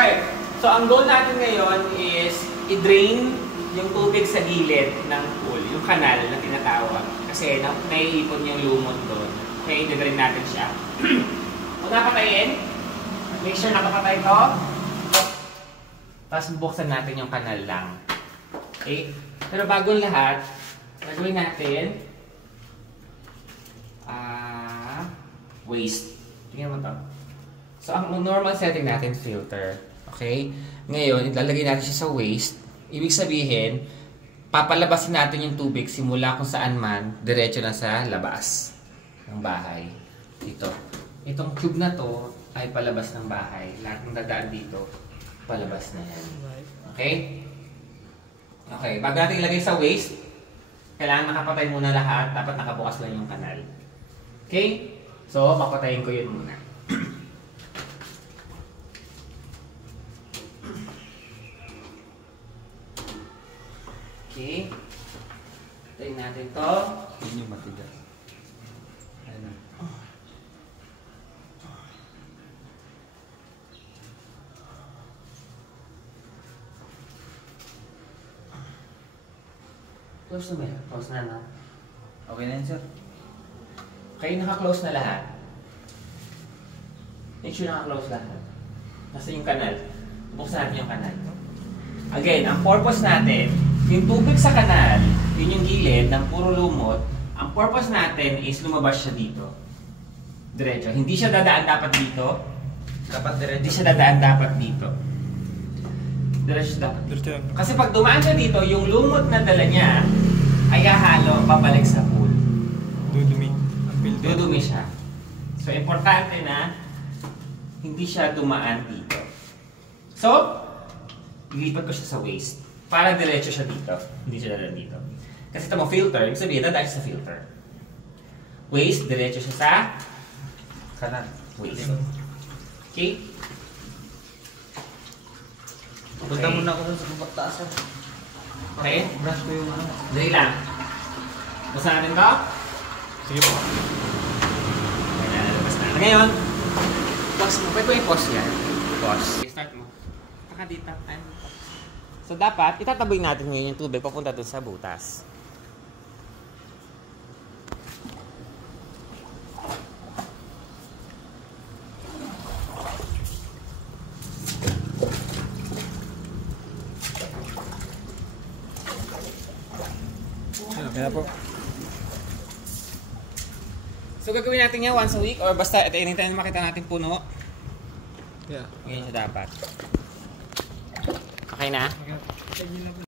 Okay. So, ang goal natin ngayon is i-drain yung tubig sa gilid ng pool, yung kanal na tinatawag. Kasi naiipon yung lumot doon. Okay, i-drain natin siya. Una patayin. Make sure nakapatay ito. Tapos buksan natin yung kanal lang. Okay? Pero bago lahat, gagawin natin waste. Tingnan mo ito. So, ang normal setting natin, filter. Okay? Ngayon, ilalagay natin siya sa waste. Ibig sabihin, papalabasin natin yung tubig simula kung saan man, diretso na sa labas ng bahay. Dito. Itong tube na to ay palabas ng bahay. Lahat ng dadaan dito, palabas na yan. Okay? Okay. Bago natin ilagay sa waste, kailangan nakapatay muna lahat. Dapat nakabukas lang yung kanal. Okay? So, mapatayin ko yun muna. Okay. Tayin natin to. Yun yung matigas. Ayun na. Close na ba yan? Close na, no? Okay na yun, sir. Okay, naka-close na lahat. Make sure naka-close lahat. Nasa yung kanal. Buksan natin yung kanal. Again, ang purpose natin, yung tubig sa kanal, yun yung gilid ng puro lumot, ang purpose natin is lumabas siya dito. Diretso. Hindi siya dadaan dapat dito. Dapat diretso. Hindi siya dadaan dapat dito. Diretso dapat dito. Kasi pag dumaan siya dito, yung lumot na dala niya ay hahalo pabalik sa pool. Dudumi. Dudumi siya. So, importante na hindi siya dumaan dito. So, ilipat ko siya sa waste. Para diretso siya dito. Hindi siya dadaan dito. Kasi ito mo, filter. Ibig sabihin, dadaan siya sa filter. Waste, diretso siya sa Kanan. waste. Okay? Punta muna ako sa bubak taas, sir. Okay? Brush ko yung ano. Dali lang. Basta natin ito? Sige po. Basta na. Ngayon, pause mo. Pwede ko i-pause yan. Pause. Start mo. Taka dito. So, dapat, itataboy natin ngayon yung tubig papunta dun sa butas. Okay na po. So, gagawin natin yan once a week or basta at anytime makita natin puno. Yeah. Ngayon siya dapat. Okay na? Okay.